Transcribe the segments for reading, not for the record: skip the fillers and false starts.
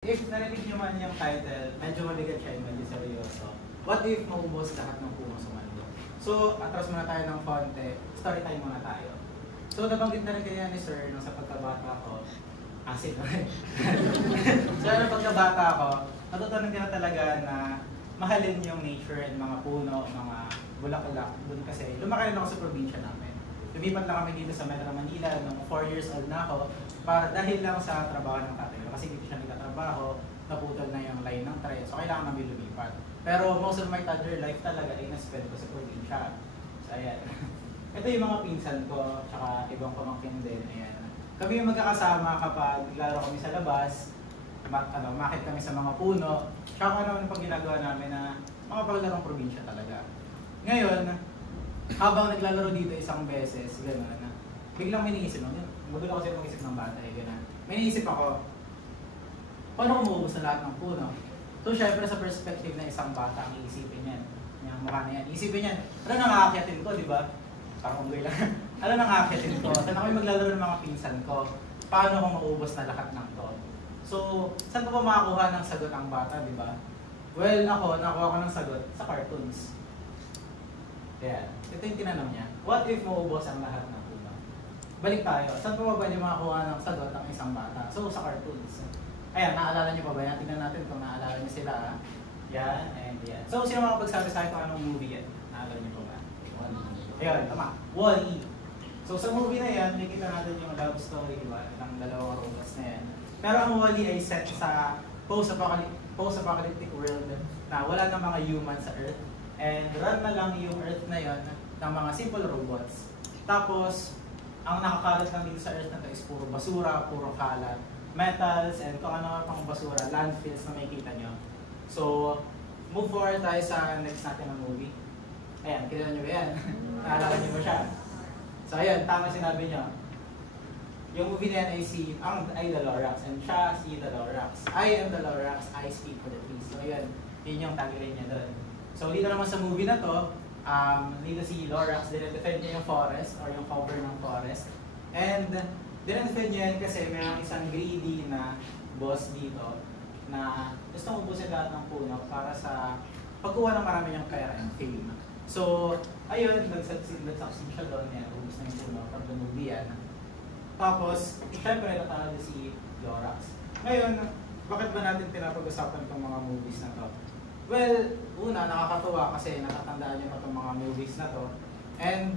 If narinig nyo man yung title, medyo mabigat siya, medyo seryoso. What if maubos lahat ng puno sa mundo? So, atras muna tayo ng konti. Story time muna tayo. So, nabanggit na rin kanya ni Sir nung sa pagkabata ko. Asin na rin. So, nung pagkabata ko, natutunan ko na talaga na mahalin yung nature and mga puno, mga bulaklak. Doon kasi, lumaki rin ako sa probinsya namin. Lumipat lang kami dito sa Metro Manila nung 4 years old na ako dahil lang sa trabaho ng tatay ko. Kasi dito siya nagtatrabaho, naputol na yung line ng tren, so kailangan namin lumipat. Pero most of my toddler life talaga ay na-spend ko sa probinsya. So ayan. Ito yung mga pinsan ko, tsaka ibang pamangkin din. Ayan. Kami yung magkakasama kapag naglaro kami sa labas, makit kami sa mga puno, tsaka ano pag ginagawa namin na mga paglarong probinsya talaga. Ngayon, habang naglalaro dito isang beses, gano'n, biglang may naisip ako, magulo kasi mag-isip ng bata, gano'n. May naisip ako, paano kung maubos na lahat ng puno? So, syempre sa perspective na isang bata, ang iisipin yan. Yung mukha na yan. Iisipin yan, ano nang aakyatin ko, di ba? Parang unggoy lang. Ano nang aakyatin ko? Saan ako maglalaro ng mga pinsan ko? Paano kung maubos na lahat ng to? So, saan ko ba makakuha ng sagot ang bata, di ba? Well, ako, nakuha ko ng sagot sa cartoons. Ayan. Ito yung tinanong niya. What if maubos ang lahat ng puno? Balik tayo. Saan pa ba pwede makakuha ng sagot ang isang bata? So, sa cartoons. Ayan, naalala niyo pa ba yan? Tingnan natin kung naalala niyo sila. Yan, and yan. So, sino makapagsabi sa akin kung anong movie yan? Naalala niyo pa ba? Ayan, tama. Wall-E. So, sa movie na yan, nakikita natin yung love story, diba? Ng dalawang robots na yan. Pero ang Wall-E ay set sa post-apocalyptic world na wala na mga humans sa Earth. And run na lang yung Earth na yon ng mga simple robots. Tapos, ang nakakalat lang dito sa Earth na ito is puro basura, puro kalat, metals, and kung ano pang basura, landfills na makikita nyo. So, move forward tayo sa next natin na movie. Ayan, kilala nyo ba yan? Naalala nyo ba siya? So, ayan, tama sinabi nyo. Yung movie na yan ay The Lorax, and siya si The Lorax. I am The Lorax, I speak for the trees. So, ayan, yun yung tagline niya doon. So, dito naman sa movie na to, dito si Lorax, dinedefend niya yung forest or yung cover ng forest. And dinedefend niya yan kasi mayroong isang greedy na boss dito na gustong ubusin lahat ng puno para sa pagkuha ng marami niyang pera and fame. So, ayun, nagsucceed siya doon, yan, ubus na yung puno from the movie yan. Tapos, syempre, natanong si Lorax. Ngayon, bakit ba natin pinapag-usapan itong mga movies na to? Well, una, nakakatuwa kasi natatandaan niyo pa itong mga movies na to. And,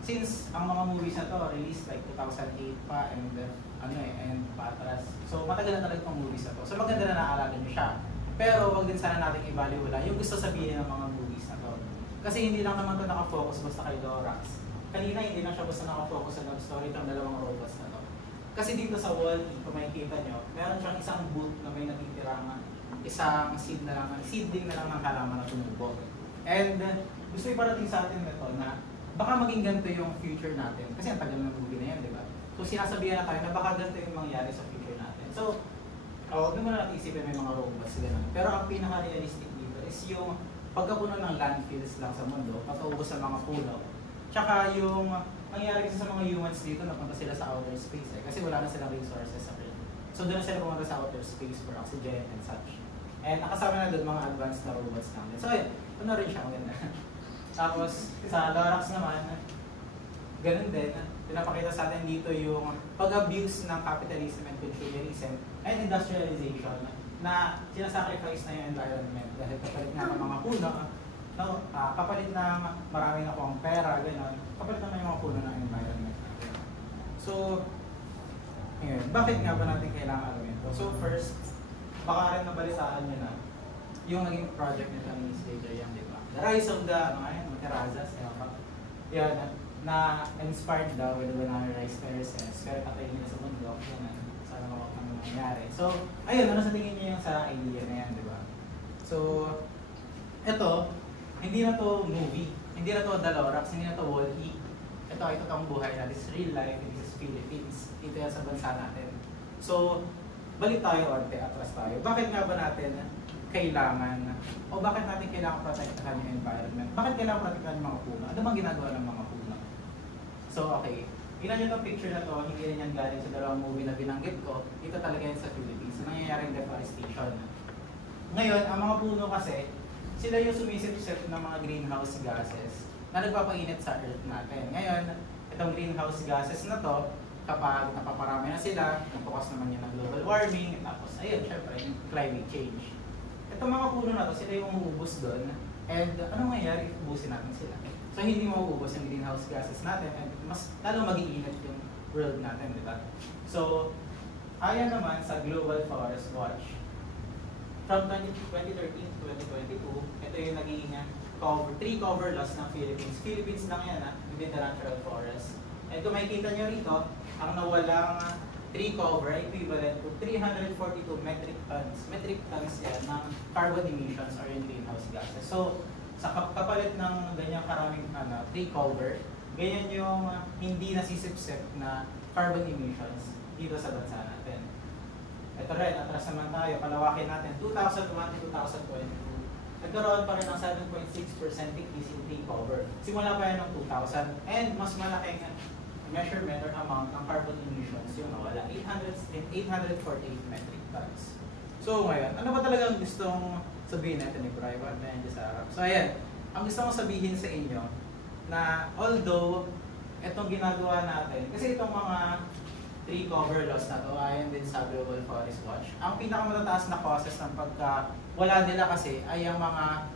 since ang mga movies na to released like 2008 pa and patras. So, matagal na talaga itong movies na to. So, maganda na naalala niyo siya. Pero, wag din sana natin ibaliwala yung gusto sabihin ng mga movies na to. Kasi hindi lang naman ito nakafocus basta kay Lorax. Kanina, hindi lang siya basta nakafocus sa love story ng dalawang robots na to. Kasi dito sa Wall-E, kung makikita nyo, meron siyang isang booth na may natitirang isang seedling na lang ng halaman na tumubo. And gusto iparating sa atin ito na baka maging ganito yung future natin. Kasi ang tagal ng movie na yan, di ba? So sinasabihan na tayo na baka ganito yung mangyari sa future natin. So, huwag naman natin isipin may mga robots gano'n. Pero ang pinaka-realistic dito is yung pagkapuno ng landfills lang sa mundo, pagkaubos sa mga puno. Tsaka yung nangyari kasi sa mga humans dito, napunta sila sa outer space kasi wala na silang resources sa Earth. So doon na sila pumunta sa outer space for oxygen and such. And nakasama na doon mga advanced na robots namin. So ayun, ito na rin siya maganda. Tapos sa Lorax naman, ganun din. Pinapakita sa atin dito yung pag-abuse ng capitalism and consumerism and industrialization na sinasacrifice na yung environment dahil kapalit na ng mga puno, kapalit ng maraming akong pera, gano'n, kapalit na yung mga puno ng environment. So, yun. Bakit nga ba natin kailangan alam ito? So first, baka rin nabalitaan nyo na yung naging project nito ni Slater Young, di ba? The Rise of the, Materazas, yan, na inspired daw with the banana rice terraces, pero katayin nila sa mundo, yan, sana makakot naman nangyari. So, ayun, ano sa tingin nyo yung sa idea na yan, di ba? So, ito, hindi na to movie, hindi na to The Lorax, hindi na to Wall-E. Ito ang buhay na, this is real life, this is Philippines, ito yan sa bansa natin. So, balik tayo onte, atras tayo. Bakit nga ba natin kailangan, o bakit natin kailangan protektahan yung environment? Bakit kailangan protektahan yung mga puno? Ano bang ginagawa ng mga puno? So, okay. tingnan nyo itong picture na to, hindi rin yan galing sa dalawang movie na binanggit ko. Ito talaga yan sa Philippines. So, nangyayaring deforestation. Ngayon, ang mga puno kasi, sila yung sumisip-sip ng mga greenhouse gases na nagpapainit sa Earth natin. Ngayon, itong greenhouse gases na to, kapag napaparami na sila, napukas naman yun ng global warming, tapos ayun, syempre, yung climate change. Itong mga puno na to, sila yung umuubos doon. And anong mangyayari if ubusin natin sila? So hindi mauubos yung greenhouse gases natin and mas lalo mag-iinit yung world natin, di ba? So, ayon naman sa Global Forest Watch, from 2013 to 2022, ito yung naging 3 cover loss ng Philippines. Philippines lang yan, within the natural forest. And kung makikita nyo rito, ang nawalang tree cover ay equivalent to 342 metric tons. Metric tons yan ng carbon emissions or yung greenhouse gases. So, sa kapalit ng ganyang karaming tree cover, ganyan yung hindi nasisipsip na carbon emissions dito sa bansa natin. Ito rin, atras naman tayo, palawakin natin, 2001 to 2022. Nagkaroon pa rin ng 7.6% decrease in tree cover. Simula pa yan ng 2000 and mas malaking measurement or amount ng carbon emissions yung nawala, 848 metric tons. So ngayon, ano ba talagang gustong sabihin natin ni Brian and sa harap? So ayan, ang gusto kong sabihin sa inyo na although itong ginagawa natin, kasi itong mga tree cover loss na to, ayon din sa Global Forest Watch, ang pinakamataas na causes ng pagka wala nila kasi ay ang mga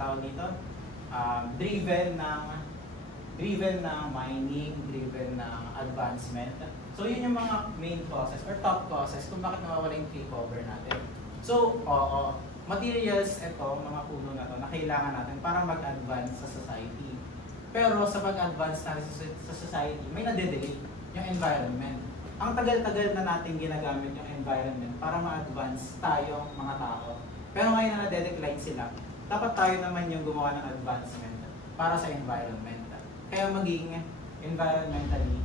tawag dito, driven ng mining, driven ng advancement. So yun yung mga main causes or top causes kung bakit nawawala yung tree cover natin. So, materials ito, mga puno na to, na kailangan natin para mag-advance sa society. Pero sa pag-advance natin sa society, may nade-delay yung environment. Ang tagal-tagal na natin ginagamit yung environment para ma-advance tayong mga tao. Pero ngayon na nade-decline sila, dapat tayo naman yung gumawa ng advancement para sa environment. Kaya maging environmentally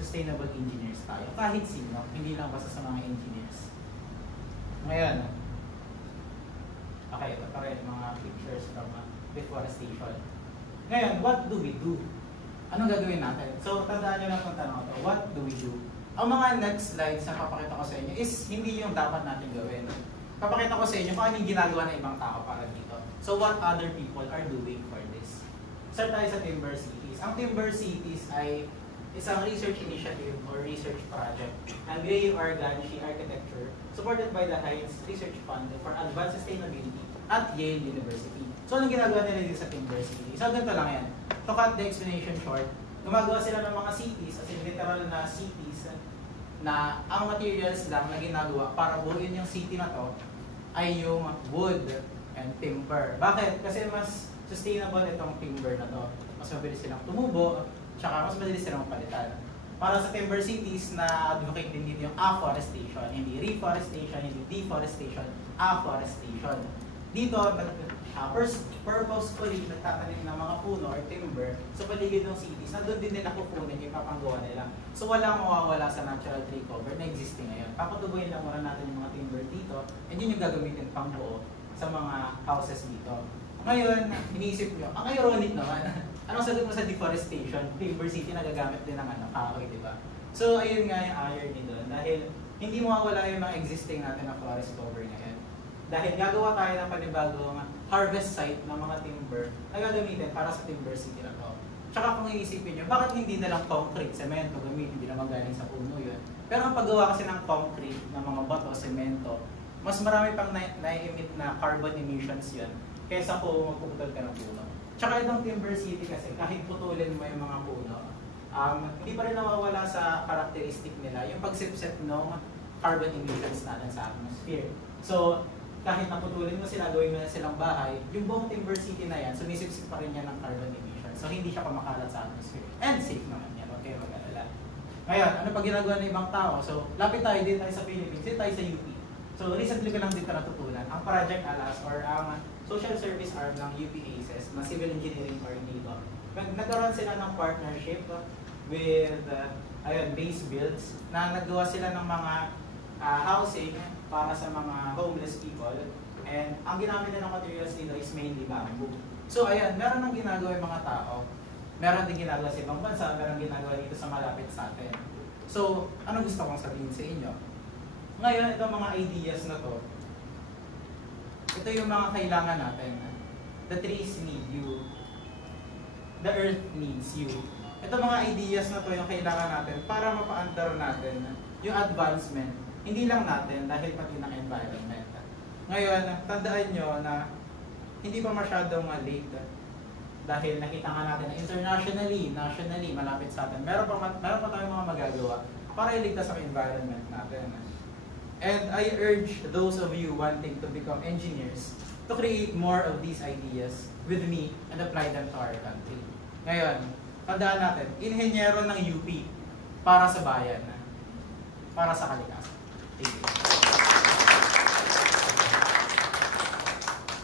sustainable engineers tayo. Kahit sino, hindi lang basta sa mga engineers. Ngayon, okay, ito pa rin mga pictures from deforestation. Ngayon, what do we do? Anong gagawin natin? So, tandaan nyo lang kung tanong ito, what do we do? Ang mga next slides na papakita ko sa inyo is hindi yung dapat natin gawin. Papakita ko sa inyo kung ano yung ginagawa ng ibang tao para dito. So, what other people are doing for this? Start tayo sa Timber Cities. Ang Timber Cities ay isang research initiative or research project ng Gray Organshi Architecture supported by the Heinz Research Fund for Advanced Sustainability at Yale University. So, anong ginagawa nila dito sa Timber City? So, ganito lang yan. To cut the explanation short, gumagawa sila ng mga cities, as in literal na cities, na ang materials lang na ginagawa para buuin yung city na to ay yung wood and timber. Bakit? Kasi mas sustainable itong timber na to. Mas mabilis silang tumubo, tsaka mas mabilis silang mapalitan. Para sa timber cities na advocate din dito yung afforestation, hindi reforestation, hindi deforestation, afforestation. Dito, purposefully nagtatanim ng mga puno or timber sa paligid ng cities na doon din nila kukunin yung papanggawa nila. So walang mawawala sa natural tree cover na existing ngayon. Papatubuhin lang muna natin yung mga timber dito and yun yung gagamitin pang buo sa mga houses dito. Ngayon, iniisip nyo, ang ironic naman, anong sagot mo sa deforestation? Timber City nagagamit din ng kahoy, di ba? So ayun nga yung irony doon dahil hindi mawawala yung mga existing natin na forest cover ngayon. Dahil gagawa tayo ng panibagong harvest site ng mga timber na gagamitin para sa Timber City na to. Tsaka kung iisipin nyo, bakit hindi na lang concrete, semento gamitin, hindi naman galing sa puno yun. Pero ang paggawa kasi ng concrete, ng mga bato, semento, mas marami pang na-emit na carbon emissions yun kaysa kung magpuputol ka ng puno. Tsaka itong Timber City kasi, kahit putulin mo yung mga puno, hindi pa rin nawawala sa characteristic nila yung pagsipsip ng carbon emissions natin sa atmosphere. So, kahit naputulin mo sila, gawin mo na silang bahay, yung buong Timber City na yan, sumisipsip pa rin yan ng carbon emissions. So, hindi siya kumakalat sa atmosphere. And safe naman yan, huwag kayo mag-alala. Ngayon, ano pa ginagawa ng ibang tao? So, lapit tayo, dito tayo sa Philippines, dito tayo sa UP. So, recently ko lang dito natutunan, ang Project ALAS or ang social service arm ng UP ACES, na civil engineering coordinator. Nagkaroon sila ng partnership with base builds na naggawa sila ng mga housing para sa mga homeless people. And ang ginamit nila ng materials dito is mainly bamboo. So ayan, meron nang ginagawa yung mga tao Meron din ginagawa sa ibang bansa, meron ginagawa dito sa malapit sa atin. So, ano gusto kong sabihin sa inyo? Ngayon, itong mga ideas na to, ito yung mga kailangan natin. The trees need you. The earth needs you. Ito mga ideas na to yung kailangan natin para mapaandar natin yung advancement. Hindi lang natin dahil pati ng environment. Ngayon, tandaan nyo na hindi pa masyadong late dahil nakita nga natin na internationally, nationally, malapit sa atin. Meron pa tayong mga magagawa para iligtas ang environment natin. And I urge those of you wanting to become engineers to create more of these ideas with me and apply them to our country. Ngayon, tandaan natin, inhenyero ng UP para sa bayan, para sa kalikasan. Thank you.